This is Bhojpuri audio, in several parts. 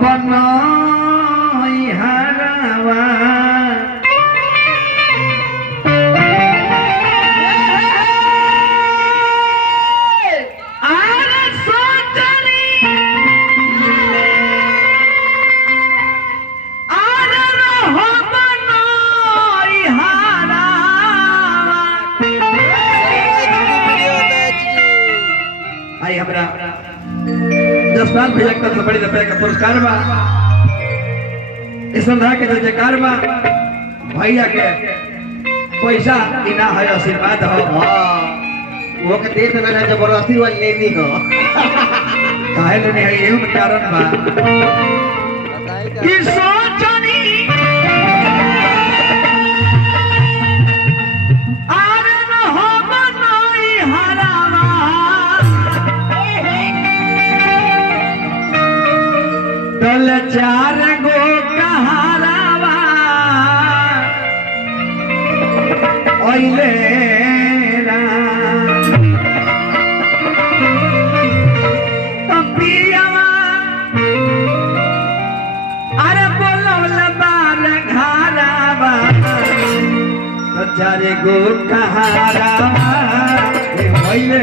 बनाई हरावा दस साल भैया का तो बड़ी रुपए का पुरस्कार बा इस संधा के जो जयकार बा भैया के पैसा इना है आशीर्वाद हो वो के देख ना जबरदस्ती वाली लेनी को काहे लेनी है ये कारण बा कि सोचनी दल चार गो कहारावा ओइले पियावा अरे बोलवल बाल घारावा दल चार गो कहारावा ओइले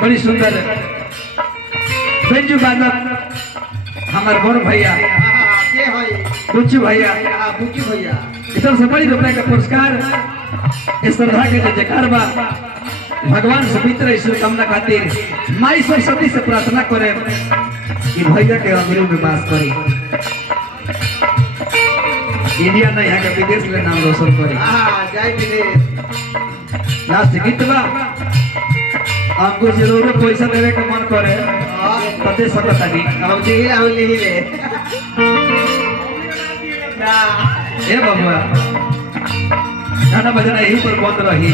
बड़ी सुंदर बेंजू बादक हमारे बड़ भैया बुच्चू भैया इधर से बड़ी रुपए का पुरस्कार इस तरह के जो जयकार बा भगवान से मित्र ईश्वर कामना खातिर माई सरस्वती से प्रार्थना करे कि भैया के अग्रु में वास करी इंडिया नहीं है विदेश में नाम रोशन करी लास्ट गीत बा आपको जरूर पैसा देवे का मन करे पते सकता नहीं अब जी हम नहीं ले ए बाबा गाना बजना यही पर बंद रही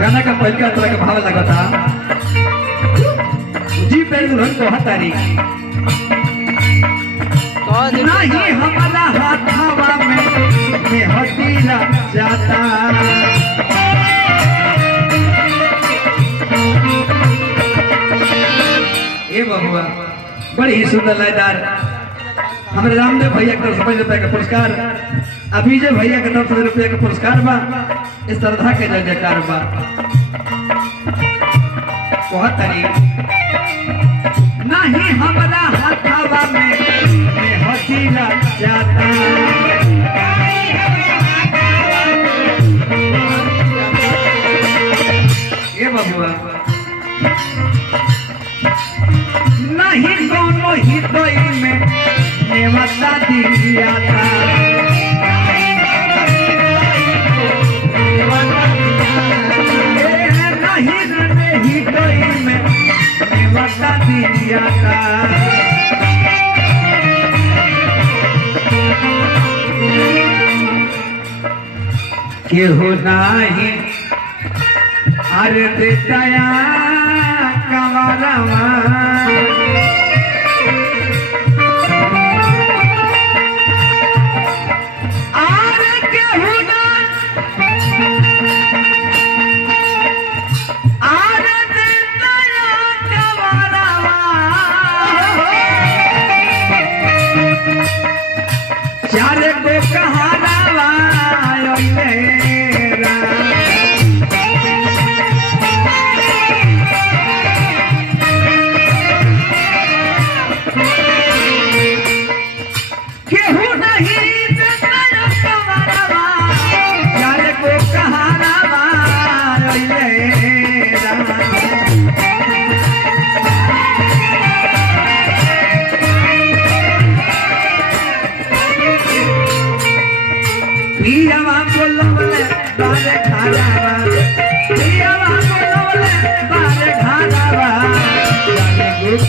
गाना का पहले तरह का भाव लगता जी पेड़ दुल्हन को हतारी नहीं हमारा हाथ हवा में हटीला जाता ए बबुआ बड़ी ही सुंदर लयदार हमारे रामदेव भैया की तरफ से 5 रुपए का पुरस्कार अभिजय भैया की तरफ से रुपये का पुरस्कार बा इस तरह के जय जयकार बा बहुत तारीफ नहीं हमारा हाथावा में हसीला जाता ये बबुआ नहीं दोनों ही दोई में नेवता दिया था नहीं ही दोई में नेवता दिया था केहू नहीं अरे देताया कमरवा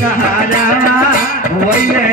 कहारा वैले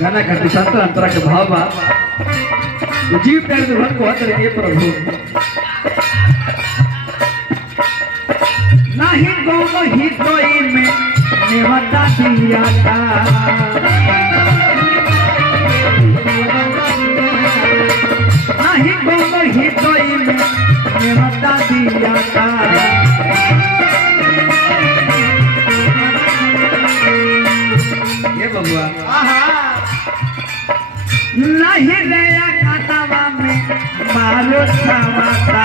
गाना का दिशांतर अंतरा के भाव बा जीव प्यार दुल्हन को हर के प्रभु नहीं दोनों ही कोई में नेवता दिया था नहीं दोनों ही कोई में नेवता दिया था ये बबुआ नहीं गया काटावा में मारो छावाता